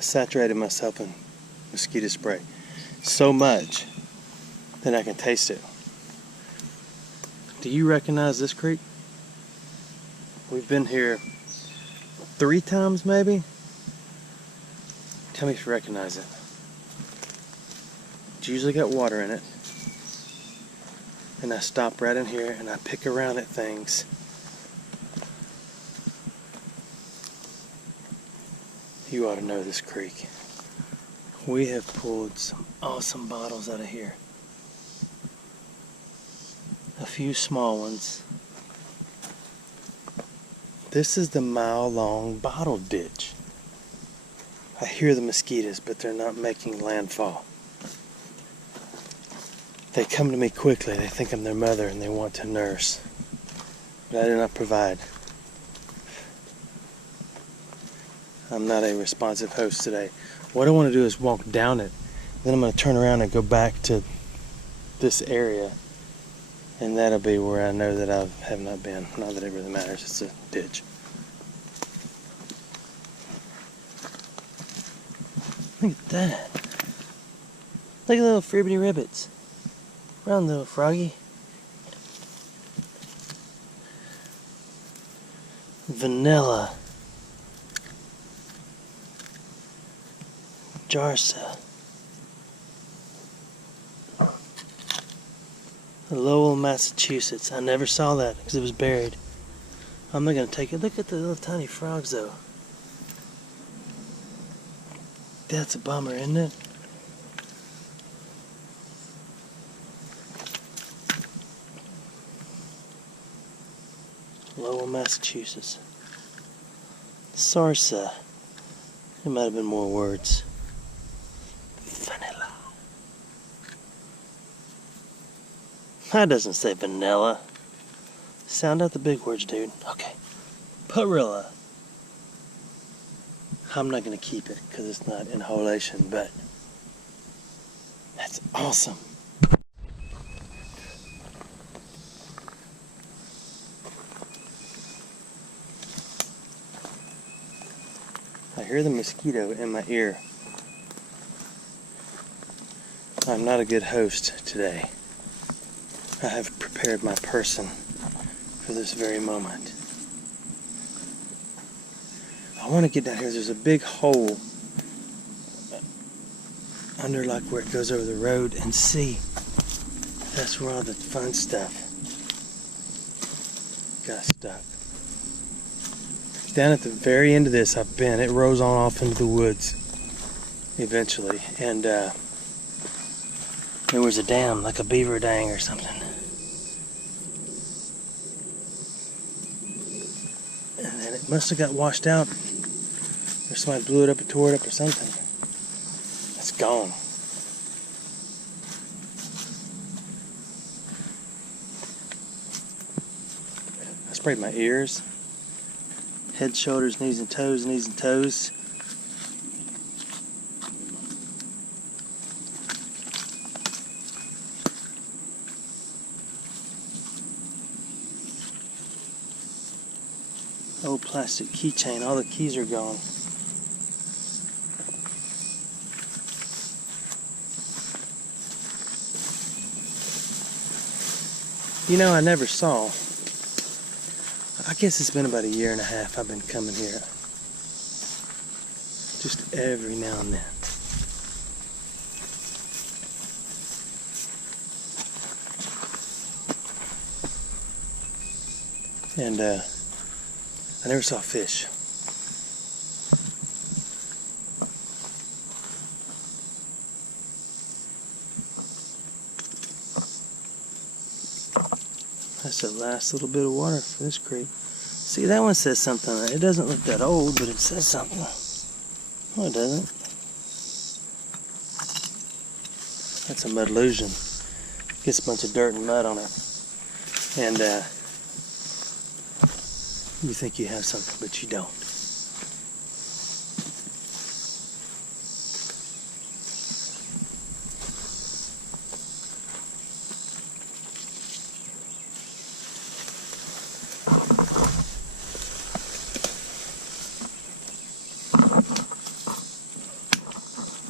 I saturated myself in mosquito spray so much that I can taste it. Do you recognize this creek? We've been here 3 times maybe. Tell me if you recognize it. It's usually got water in it. And I stop right in here and I pick around at things. You ought to know this creek. We have pulled some awesome bottles out of here. A few small ones. This is the mile-long bottle ditch. I hear the mosquitoes, but they're not making landfall. They come to me quickly. They think I'm their mother and they want to nurse. But I do not provide. I'm not a responsive host today. What I want to do is walk down it. Then I'm going to turn around and go back to this area. And that'll be where I know that I have not been. Not that it really matters. It's a ditch. Look at that. Look at the little fribbity ribbits. Run, little froggy. Vanilla. Jarsa. Lowell, Massachusetts. I never saw that because it was buried. I'm not going to take it. Look at the little tiny frogs though. That's a bummer, isn't it? Lowell, Massachusetts. Sarsa. There might have been more words. Vanilla. That doesn't say vanilla. Sound out the big words, dude. Okay. Perilla. I'm not going to keep it because it's not inhalation, but that's awesome. I hear the mosquito in my ear. I'm not a good host today. I have prepared my person for this very moment. I want to get down here. There's a big hole under like where it goes over the road and see. That's where all the fun stuff got stuck. Down at the very end of this I've been. It rolls on off into the woods eventually. And there was a dam, like a beaver dam or something. And then it must have got washed out. Or somebody blew it up or tore it up or something. It's gone. I sprayed my ears. Head, shoulders, knees and toes, knees and toes. Old plastic keychain, all the keys are gone. You know, I never saw. I guess it's been about 1.5 years I've been coming here. Just every now and then. And I never saw fish. That's the last little bit of water for this creek. See, that one says something. It doesn't look that old, but it says something. No, it doesn't. That's a mud illusion. Gets a bunch of dirt and mud on it. And you think you have something, but you don't.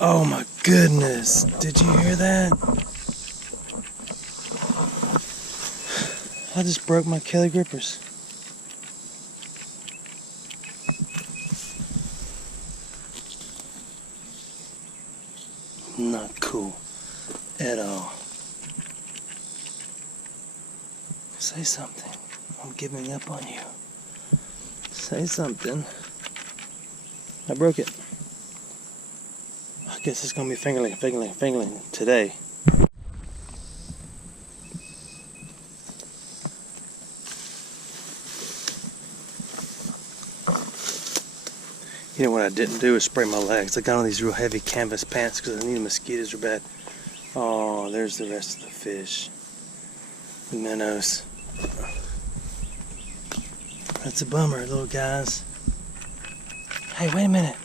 Oh my goodness, did you hear that? I just broke my Kelly grippers. Not cool at all. Say something. I'm giving up on you. Say something. I broke it. I guess it's gonna be fingerling today. You know what I didn't do is spray my legs. I got on these real heavy canvas pants because I knew the mosquitoes are bad. Oh, there's the rest of the fish. The minnows. That's a bummer, little guys. Hey, wait a minute.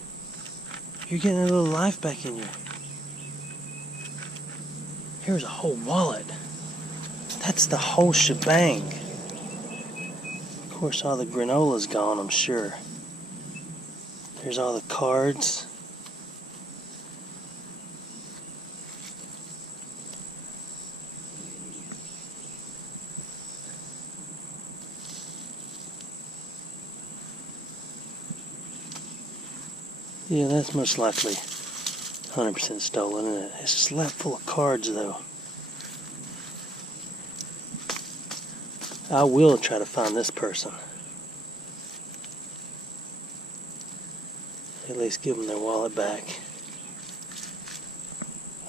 You're getting a little life back in you. Here's a whole wallet. That's the whole shebang. Of course, all the granola's gone, I'm sure. Here's all the cards. Yeah, that's most likely 100% stolen, isn't it? It's just left full of cards, though. I will try to find this person. At least give them their wallet back.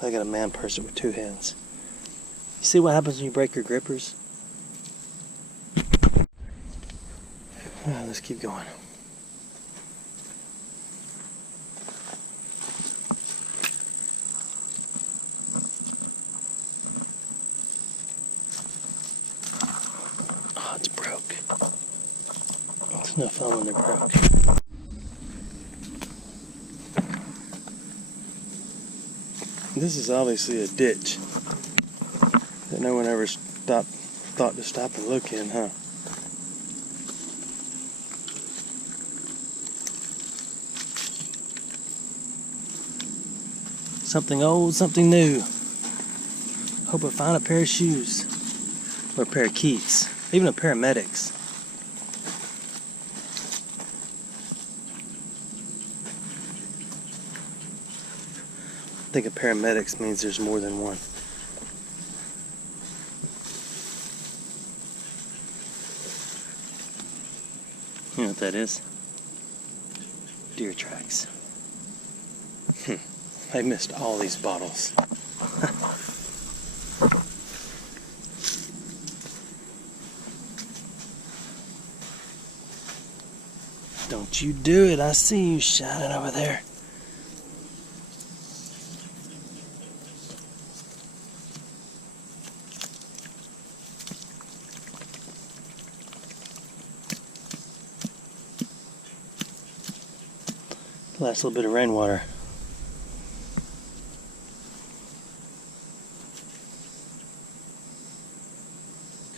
I got a man purse with 2 hands. You see what happens when you break your grippers? Let's keep going. Oh, it's broke. It's no fun when they're broke. This is obviously a ditch that no one ever thought to stop and look in, huh? Something old, something new. Hope I find a pair of shoes. Or a pair of keys. Even a pair of medics. I think a paramedics means there's more than one. You know what that is? Deer tracks. I missed all these bottles. Don't you do it. I see you shining over there. Last little bit of rainwater.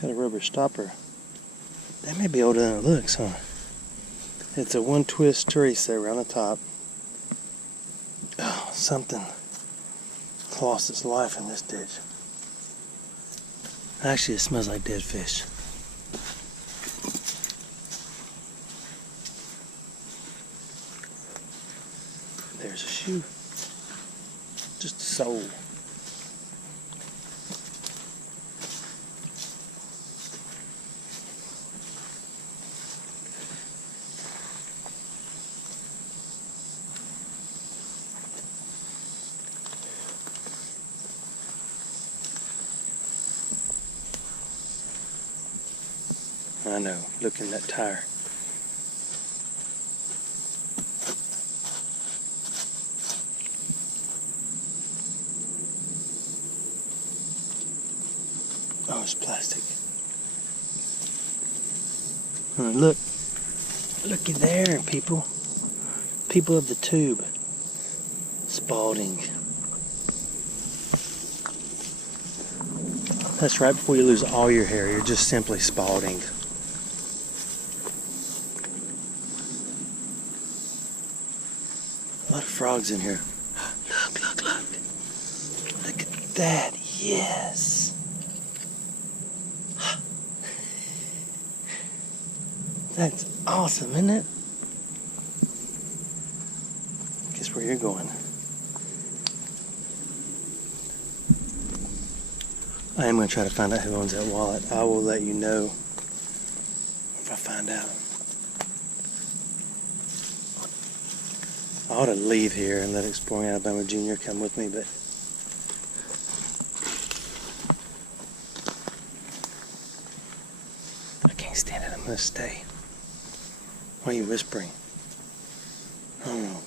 Got a rubber stopper. That may be older than it looks, huh? It's a one twist trace there around the top. Oh, something lost its life in this ditch. Actually, it smells like dead fish. There's a shoe. Just a sole. I know, look in that tire. Oh, it's plastic. Look. Looky there, people. People of the tube. Spalding. That's right before you lose all your hair. You're just simply spalding. A lot of frogs in here. Look, look. look, look. Look at that. Yes. That's awesome, isn't it? Guess where you're going. I am going to try to find out who owns that wallet. I will let you know if I find out. I ought to leave here and let Exploring Alabama Jr. come with me, but I can't stand it. I'm going to stay. Why are you whispering? I don't know.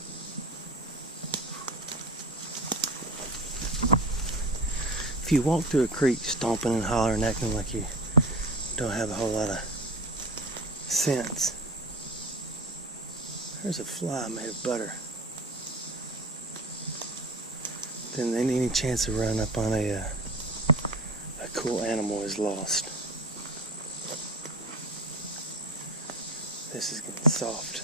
If you walk through a creek stomping and hollering, acting like you don't have a whole lot of sense, there's a fly made of butter. Then any chance of running up on a cool animal is lost. This is getting soft.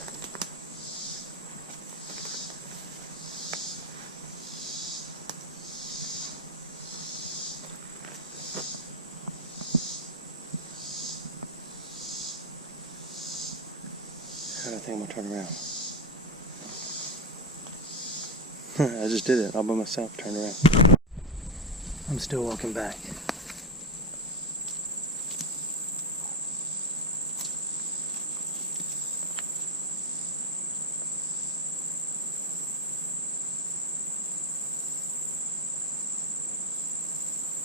I don't think I'm gonna turn around. I just did it all by myself, turned around. I'm still walking back.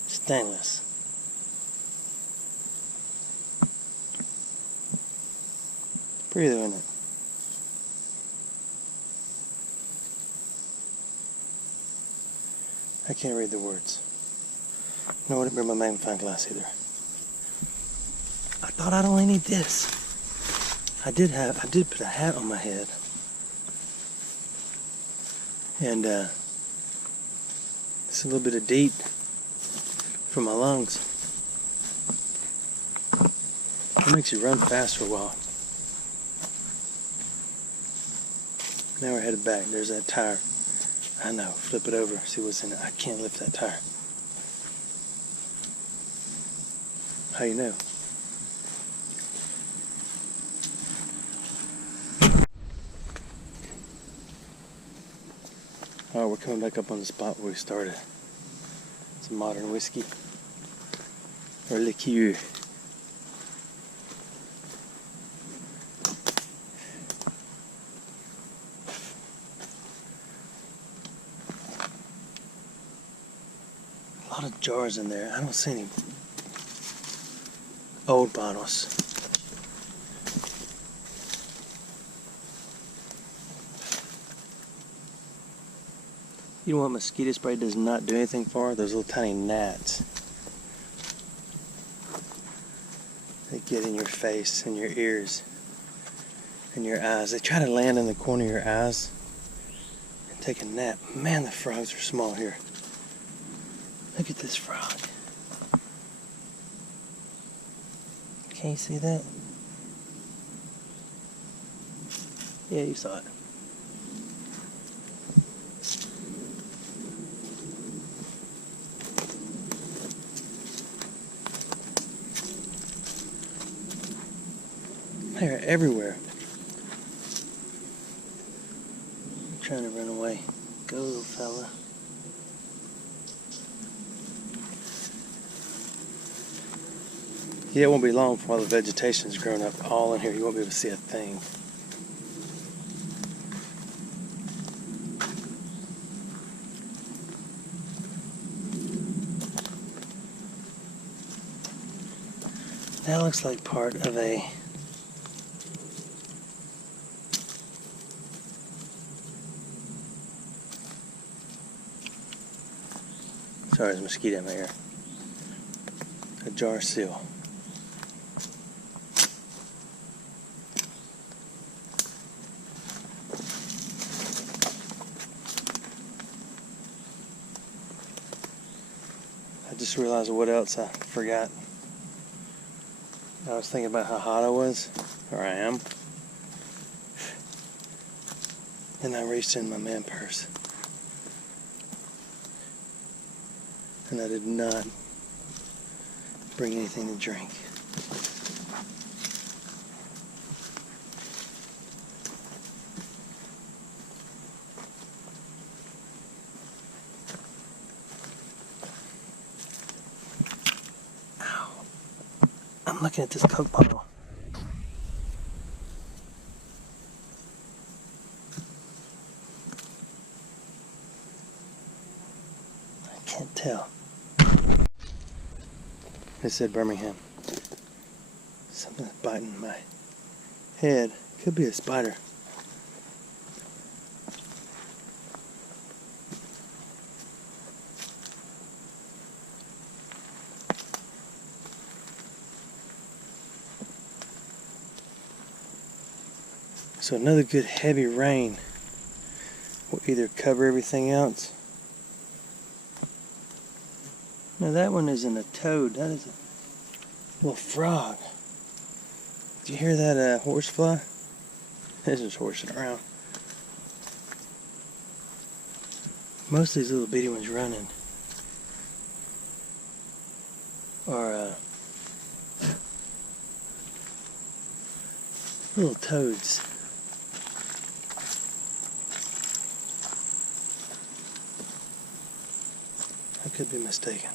Stainless. Pretty though, isn't it? I can't read the words. No, I didn't bring my magnifying glass either. I thought I'd only need this. I did put a hat on my head. And it's a little bit of DEET for my lungs. It makes you run fast for a while. Now we're headed back. There's that tire. I know. Flip it over. See what's in it. I can't lift that tire. How you know? Alright, we're coming back up on the spot where we started. It's a modern whiskey. Or liqueur. A lot of jars in there. I don't see any old bottles. You know what mosquito spray does not do anything for? Those little tiny gnats. They get in your face and your ears and your eyes. They try to land in the corner of your eyes and take a nap. Man, the frogs are small here. Look at this frog. Can you see that? Yeah, you saw it. They're everywhere. I'm trying to run away. Go, little fella. Yeah, it won't be long before all the vegetation's grown up all in here. You won't be able to see a thing. That looks like part of a sorry, there's a mosquito in my ear. A jar seal. I just realized what else I forgot. I was thinking about how hot I was, or I am. Then I reached in my man purse. and I did not bring anything to drink. Ow. I'm looking at this Coke bottle. I can't tell. It said Birmingham. Something's biting my head. Could be a spider. So another good heavy rain will either cover everything else. Now that one isn't a toad, that is a little frog. Did you hear that horsefly? It's just horsing around. Most of these little bitty ones running are little toads. I could be mistaken.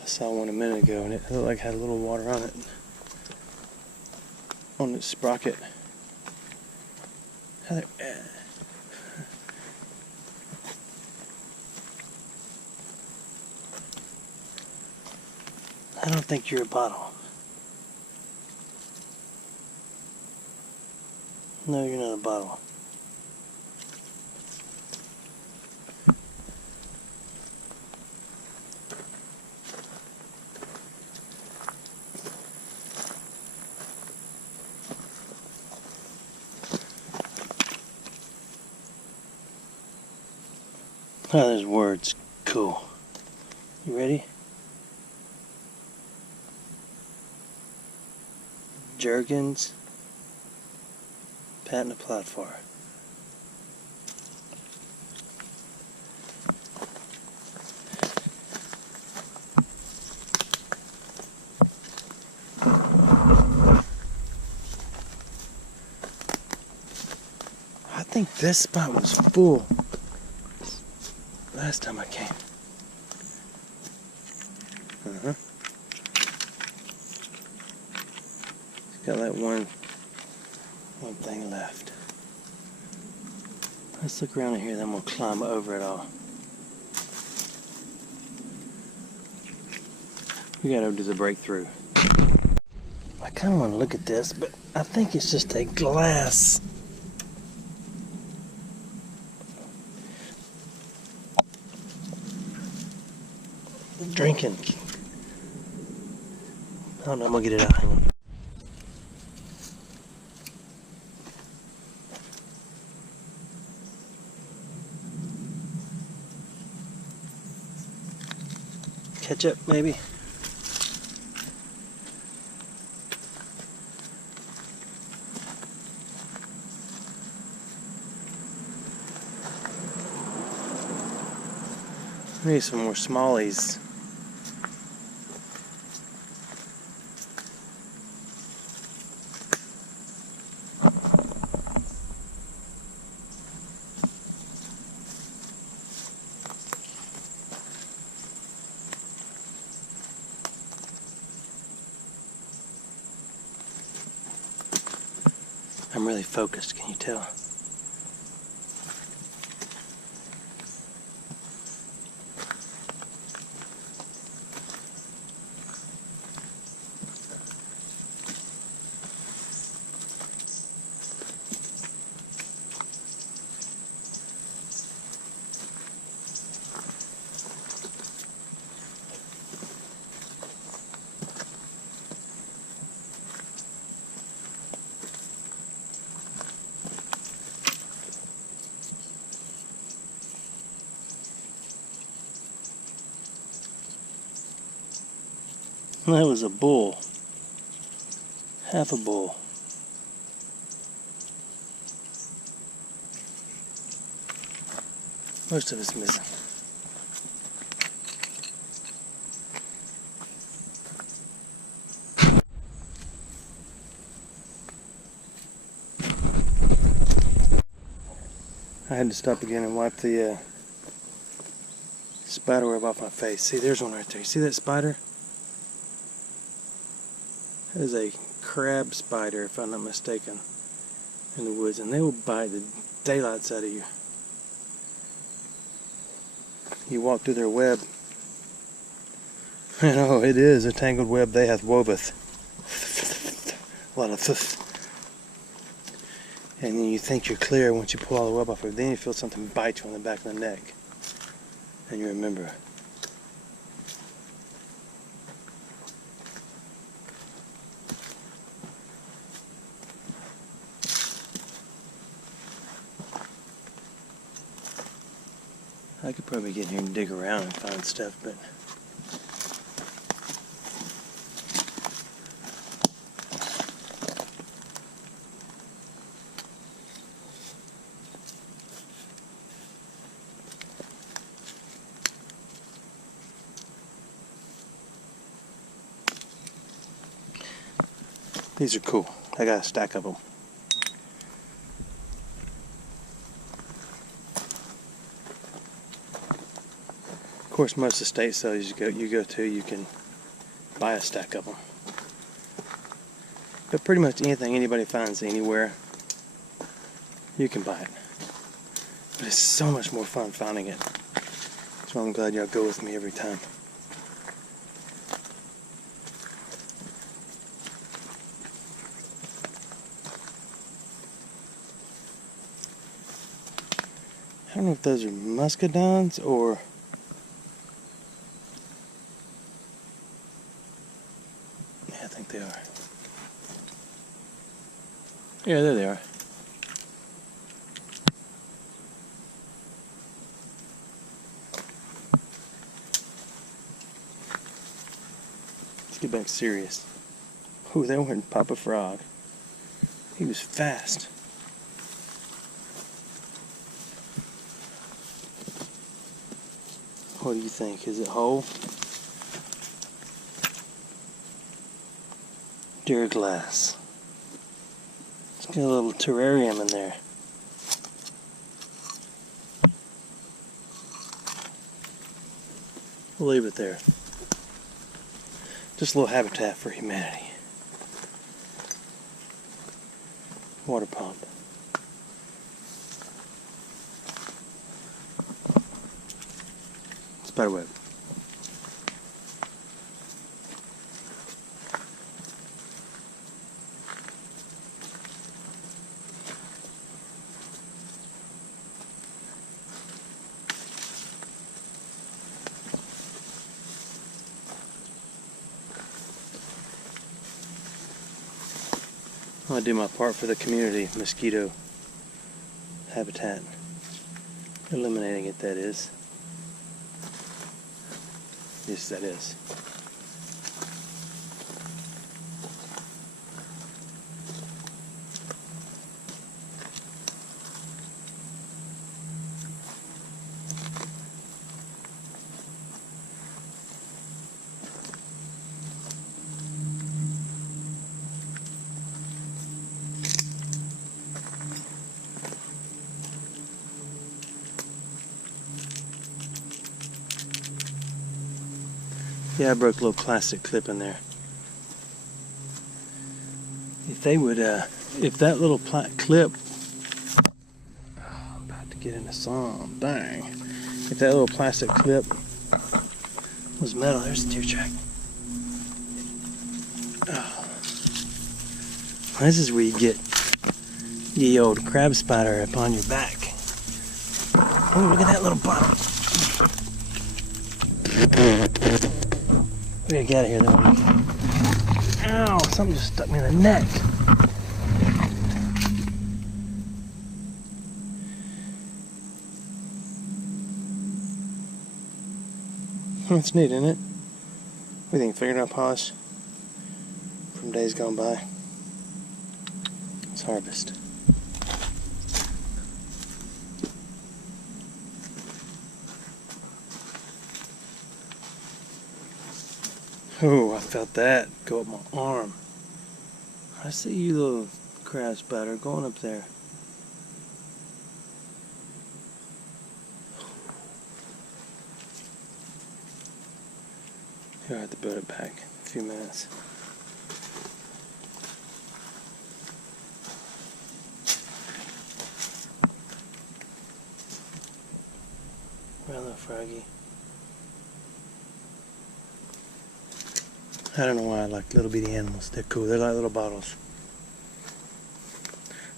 I saw one a minute ago and it looked like it had a little water on it. On its sprocket. I don't think you're a bottle. No, you're not a bottle. Oh, there's words. Cool. You ready? Jergens. Patent applied for. I think this spot was full last time I came. It's got that one thing left. Let's look around in here, then we'll climb over it all. We gotta do the breakthrough. I kinda wanna look at this, but I think it's just a glass. Drinking. I don't know, I'm gonna get it out. Hang on. Ketchup, maybe? We need some more smallies. I'm really focused, can you tell? That was a bull. Half a bull. Most of it's missing. I had to stop again and wipe the spider web off my face. See, there's one right there. You see that spider? That is a crab spider, if I'm not mistaken, in the woods, and they will bite the daylights out of you. You walk through their web. You know, it is a tangled web they hath woveth. A lot of thuth. And then you think you're clear once you pull all the web off of it. Then you feel something bite you on the back of the neck. And you remember. I could probably get here and dig around and find stuff, but these are cool. I got a stack of them. Of course, most estate sales you go to, you can buy a stack of them. But pretty much anything anybody finds anywhere, you can buy it. But it's so much more fun finding it. So I'm glad y'all go with me every time. I don't know if those are muscadines or I think they are. Yeah, there they are. Let's get back serious. Ooh, that went Papa Frog. He was fast. What do you think? Is it whole? Dear glass. It's got a little terrarium in there. We'll leave it there. Just a little habitat for humanity. Water pump. Spider web. I want to do my part for the community. Mosquito habitat. Eliminating it, that is. Yes, that is. Yeah, I broke a little plastic clip in there. If they would, if that little clip, I'm about to get into some, dang. If that little plastic clip was metal, there's a deer track. Oh. This is where you get the old crab spider up on your back. Oh, look at that little bottom. We gotta get out of here though. Ow, something just stuck me in the neck. That's neat, isn't it? What do you think, fingernail polish from days gone by? Let's harvest. Oh, I felt that go up my arm. I see you little crab spider going up there. You'll have to build it back in a few minutes. Well, little froggy. I don't know why I like little bitty animals. They're cool. They're like little bottles.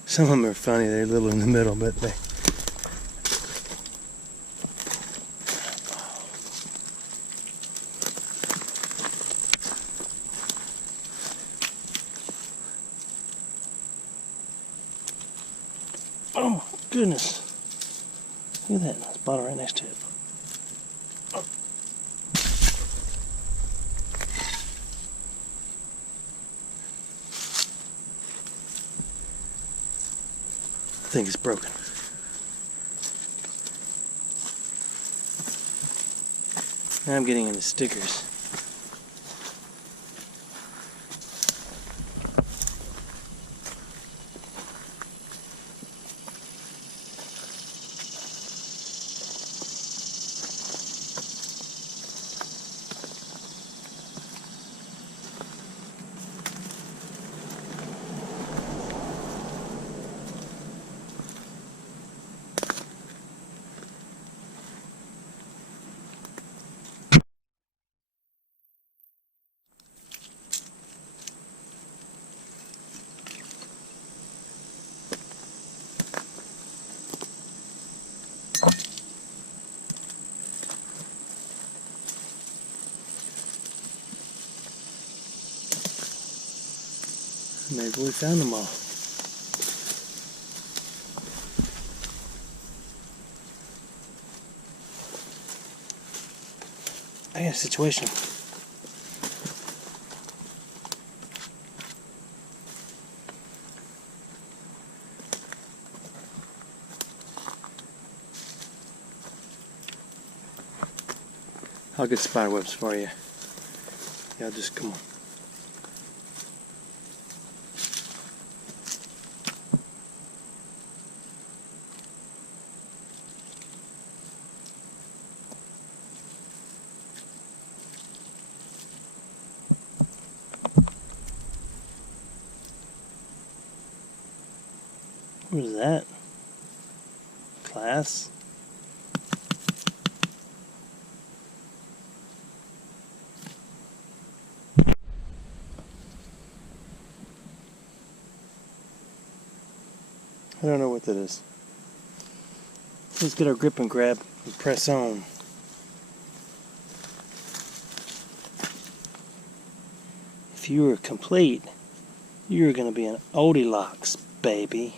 Some of them are funny. They're little in the middle, but they... Oh my goodness. Look at that. There's a bottle right next to it. Oh. I think it's broken. Now I'm getting into stickers. Maybe we found them all. I got a situation. I'll get spider webs for you. Y'all just come on. What is that? Class? I don't know what that is. Let's get our grip and grab and press on. If you were complete, you were going to be an oldie locks, baby.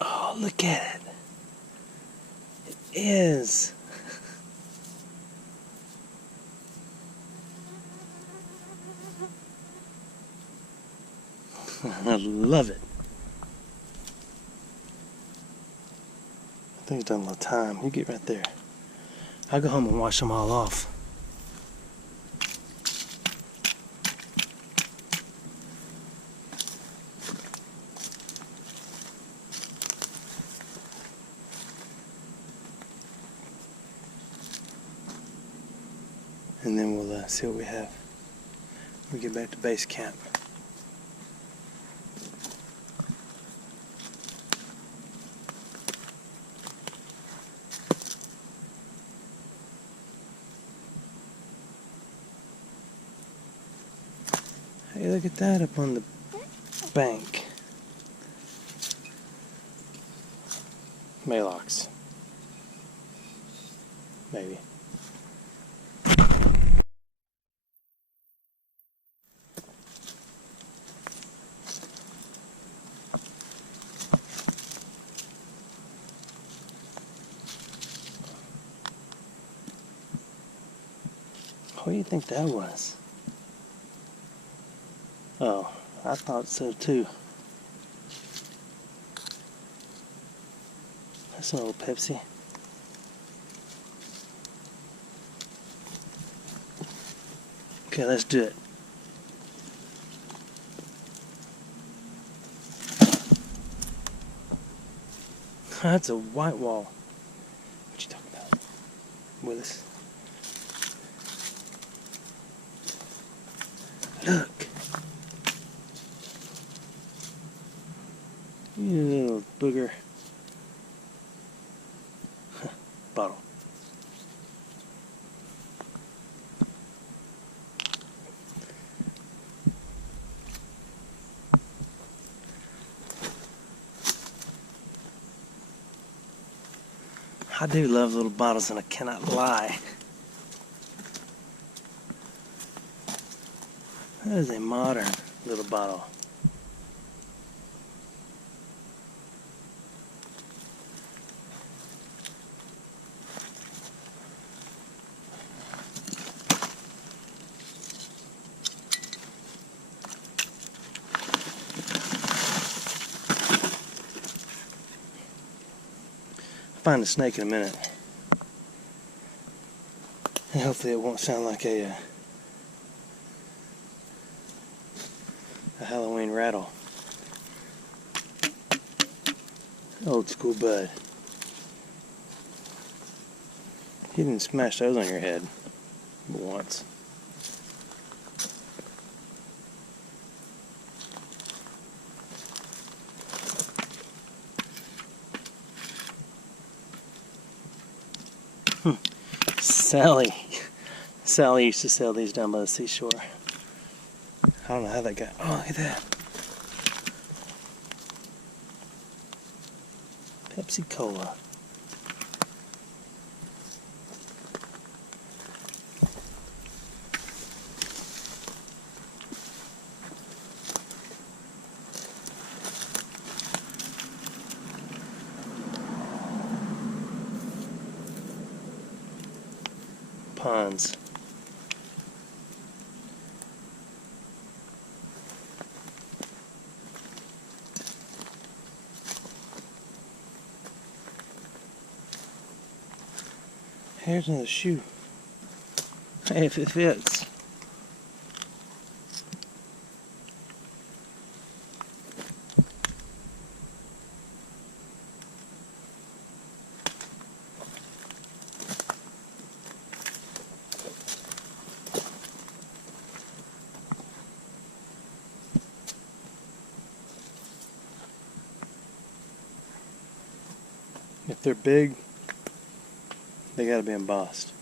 Oh, look at it. It is. I love it. I think it's done a little time. You get right there. I'll go home and wash them all off. And then we'll see what we have when we get back to base camp. Hey, look at that up on the bank. Malox. Maybe. What do you think that was? Oh, I thought so too. That's an old Pepsi. Okay, let's do it. That's a white wall. What you talking about? Willis. Look. You little booger. Bottle. I do love little bottles, and I cannot lie. That is a modern little bottle. I'll find a snake in a minute. And hopefully it won't sound like a Halloween rattle. Old school bud. You didn't smash those on your head once. Sally used to sell these down by the seashore. I don't know how that got. Oh, look at that. Pepsi Cola. Ponds. Here's another shoe. Hey, if it fits. If they're big, they gotta be embossed.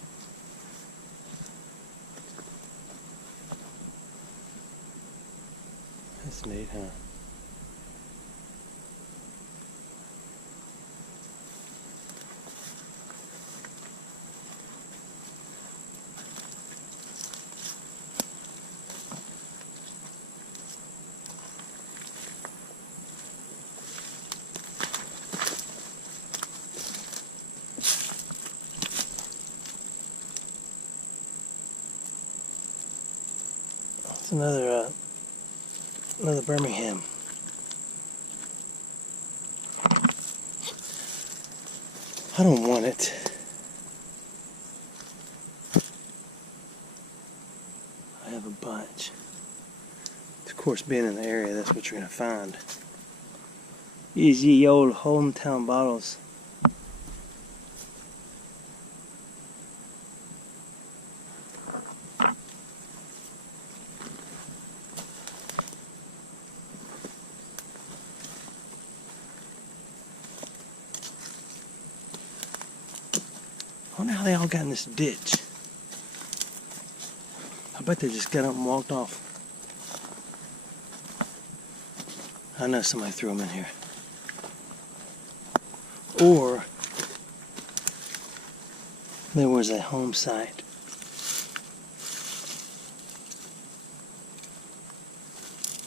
That's neat, huh? It's another Birmingham. I don't want it. I have a bunch. Of course, being in the area, that's what you're gonna find. These ye old hometown bottles. I wonder how they all got in this ditch. I bet they just got up and walked off. I know somebody threw them in here. Or there was a home site.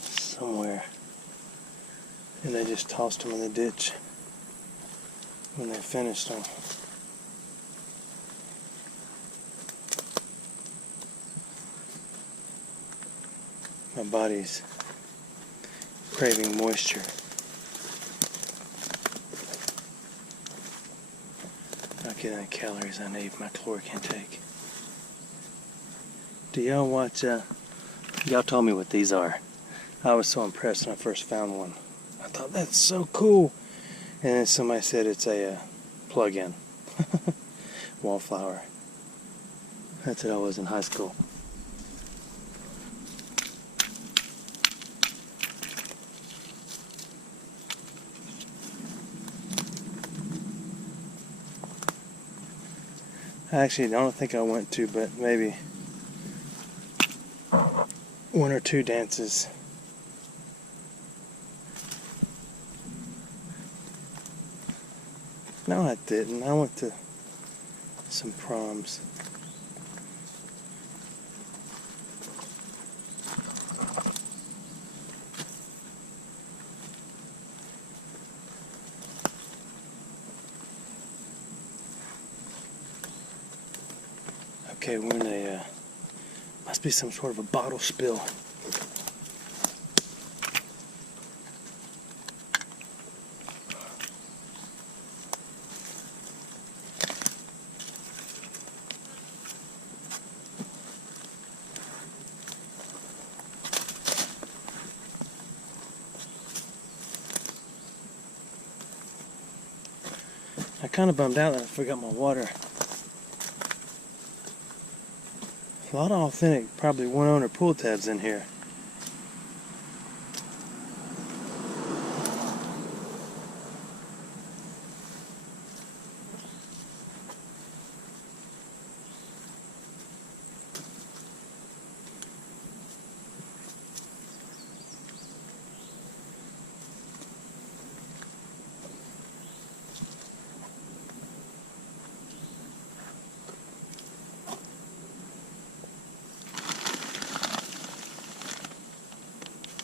Somewhere. And they just tossed them in the ditch when they finished them. My body's craving moisture. Not getting the calories I need, my caloric intake. Do y'all watch, y'all told me what these are. I was so impressed when I first found one. I thought, that's so cool. And then somebody said it's a plug-in. Wallflower. That's what I was in high school. Actually, I don't think I went to, but maybe one or two dances. No, I didn't. I went to some proms. Okay, we're in a, must be some sort of a bottle spill. I kind of bummed out that I forgot my water. A lot of authentic, probably one owner pull tabs in here.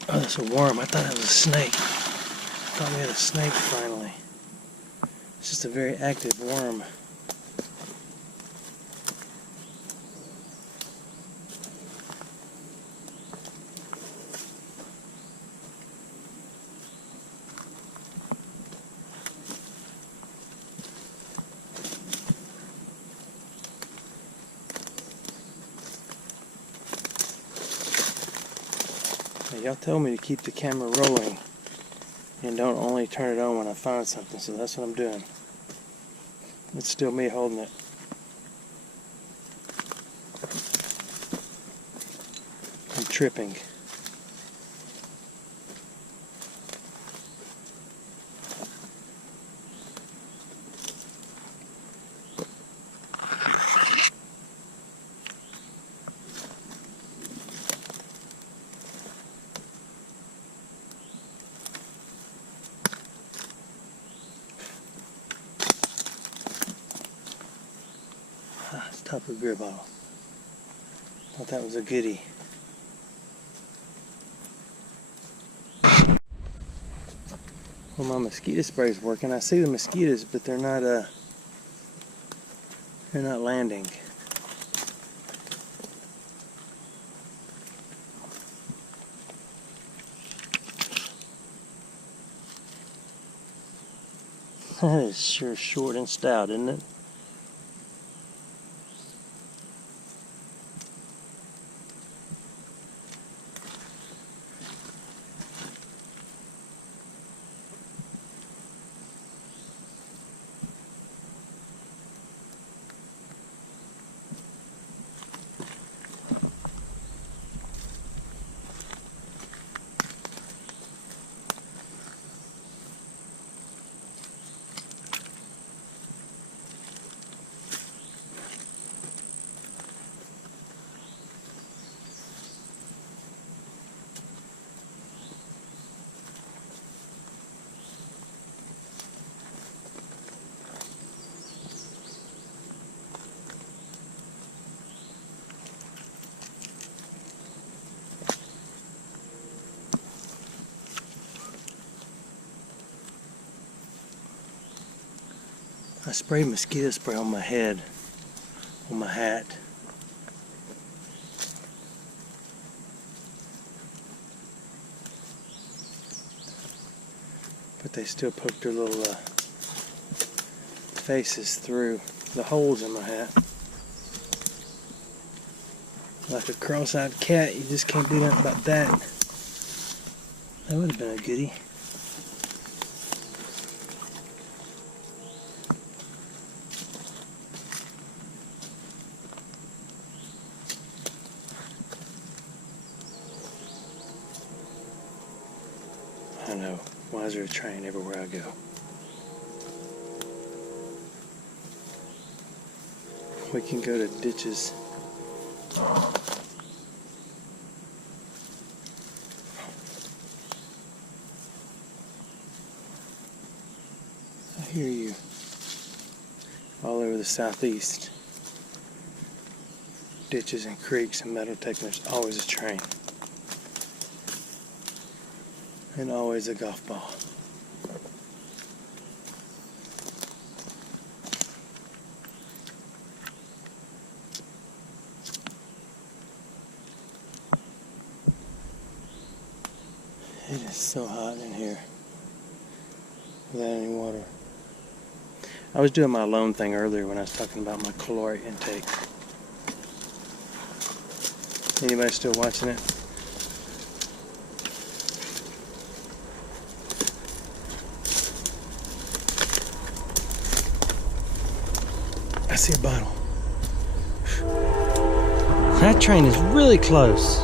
Oh, that's a worm. I thought it was a snake. I thought we had a snake finally. It's just a very active worm. Y'all told me to keep the camera rolling and don't only turn it on when I find something, so that's what I'm doing. It's still me holding it. I'm tripping. It's top of a beer bottle. Thought that was a goodie. Well, my mosquito spray is working. I see the mosquitoes, but they're not landing. That is sure short and stout, isn't it? I sprayed mosquito spray on my head, on my hat. But they still poke their little faces through the holes in my hat. Like a cross-eyed cat, you just can't do nothing about that. That would have been a goodie. I know. Why is there a train everywhere I go? We can go to ditches. I hear you. All over the southeast. Ditches and creeks and metal detecting, there's always a train. And always a golf ball. It is so hot in here without any water. I was doing my alone thing earlier when I was talking about my caloric intake. Anybody still watching it? I see a bottle. That train is really close.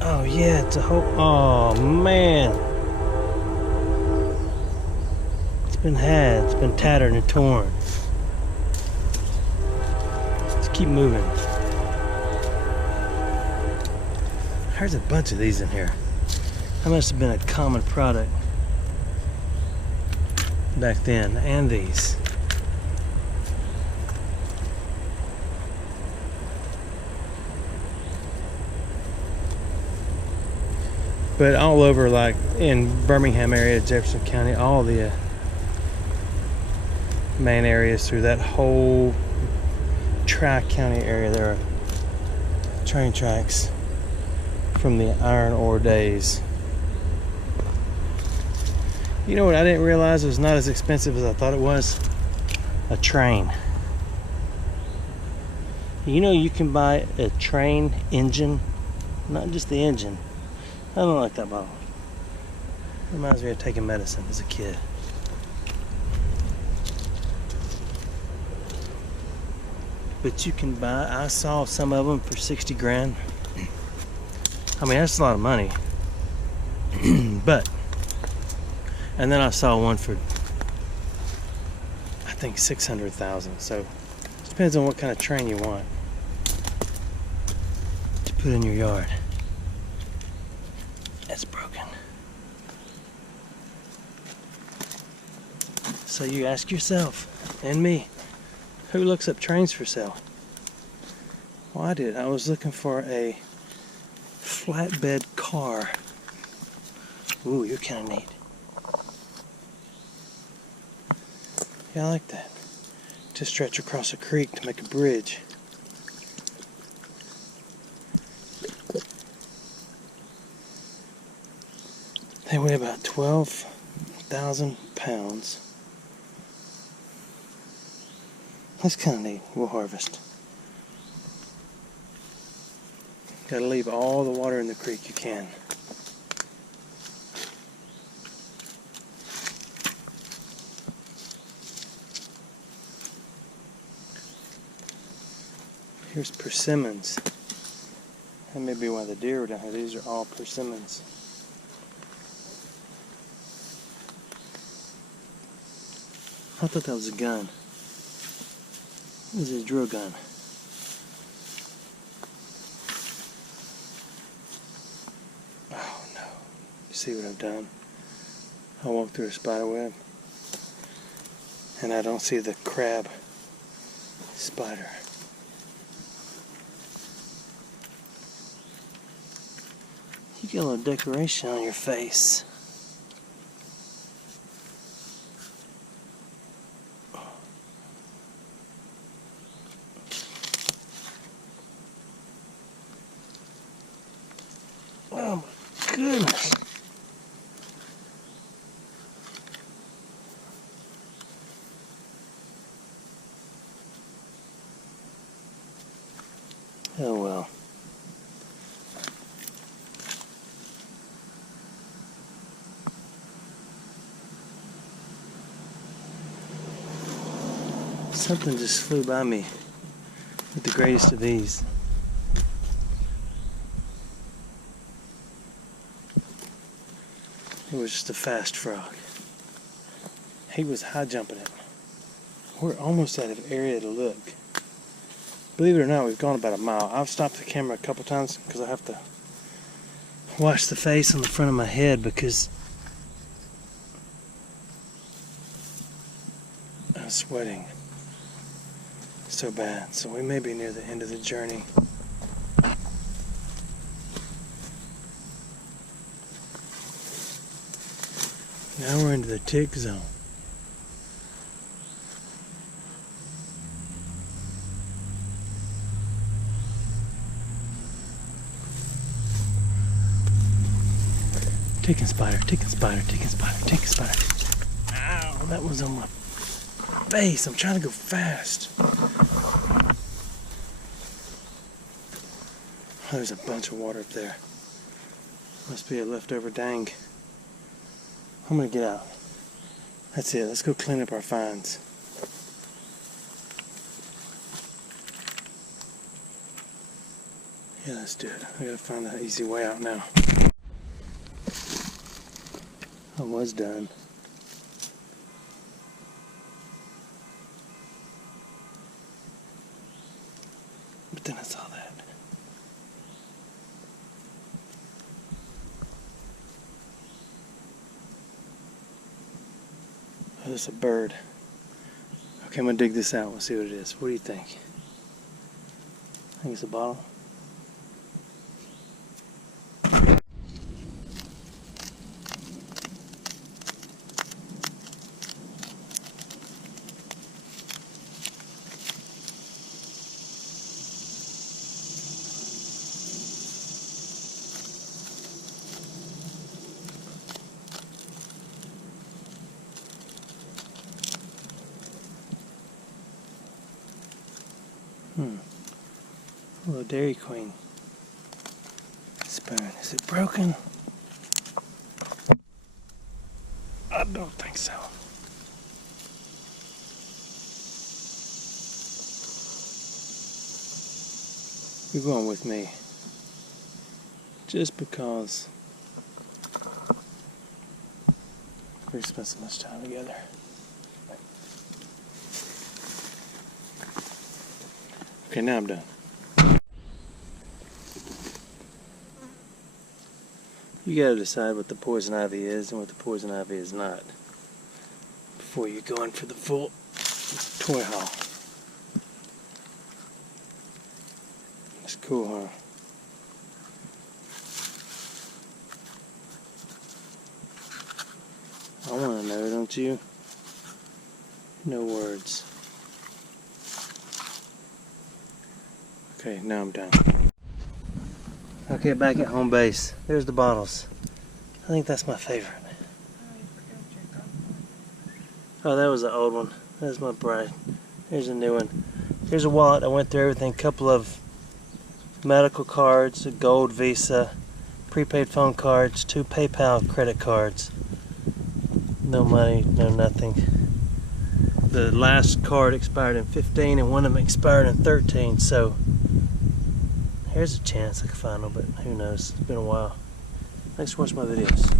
Oh yeah, it's a whole, oh man. It's been had, it's been tattered and torn. Let's keep moving. There's a bunch of these in here. That must have been a common product back then, and these. But all over, like in Birmingham area, Jefferson County, all the main areas through that whole tri-county area, there are train tracks from the iron ore days. You know what I didn't realize was not as expensive as I thought it was? A train. You know you can buy a train engine, not just the engine. I don't like that bottle. Reminds me of taking medicine as a kid. But you can buy, I saw some of them for 60 grand. I mean, that's a lot of money. But, and then I saw one for, I think 600,000. So, it depends on what kind of train you want to put in your yard. It's broken. So you ask yourself, and me, who looks up trains for sale? Well, I did. I was looking for a flatbed car. Ooh, you're kind of neat. Yeah, I like that. To stretch across a creek to make a bridge. They weigh about 12,000 pounds. That's kind of neat. We'll harvest. Gotta leave all the water in the creek you can. Here's persimmons. That may be why the deer are down here. These are all persimmons. I thought that was a gun. This is a drill gun. Oh no. You see what I've done? I walked through a spider web and I don't see the crab spider. You get a little decoration on your face. Oh my goodness. Oh well. Something just flew by me with the greatest of ease. It was just a fast frog. He was high jumping it. We're almost out of area to look. Believe it or not, we've gone about a mile. I've stopped the camera a couple times because I have to wash the face on the front of my head because I'm sweating so bad. So we may be near the end of the journey. Now we're into the tick zone. Ticking spider, ticking spider, ticking spider, ticking spider. Ow, that was on my face. I'm trying to go fast. Oh, there's a bunch of water up there. Must be a leftover dang. I'm gonna get out. That's it. Let's go clean up our finds. Yeah, let's do it. I gotta find the easy way out now. I was done. But then I saw that. Oh, there's a bird. Okay, I'm gonna dig this out. We'll see what it is. What do you think? I think it's a bottle. Hello, Dairy Queen. Spoon. Is it broken? I don't think so. You're going with me. Just because we spent so much time together. Okay, now I'm done. You gotta decide what the poison ivy is and what the poison ivy is not before you go in for the full toy haul. It's cool, huh? I wanna know, don't you? No words. Okay, now I'm done. Okay, back at home base. There's the bottles. I think that's my favorite. Oh, that was the old one. That's my bride. Here's a new one. Here's a wallet. I went through everything. A couple of medical cards, a gold Visa, prepaid phone cards, 2 PayPal credit cards. No money, no nothing. The last card expired in 15 and one of them expired in 13, so here's a chance I can find them, but who knows? It's been a while. Thanks for watching my videos.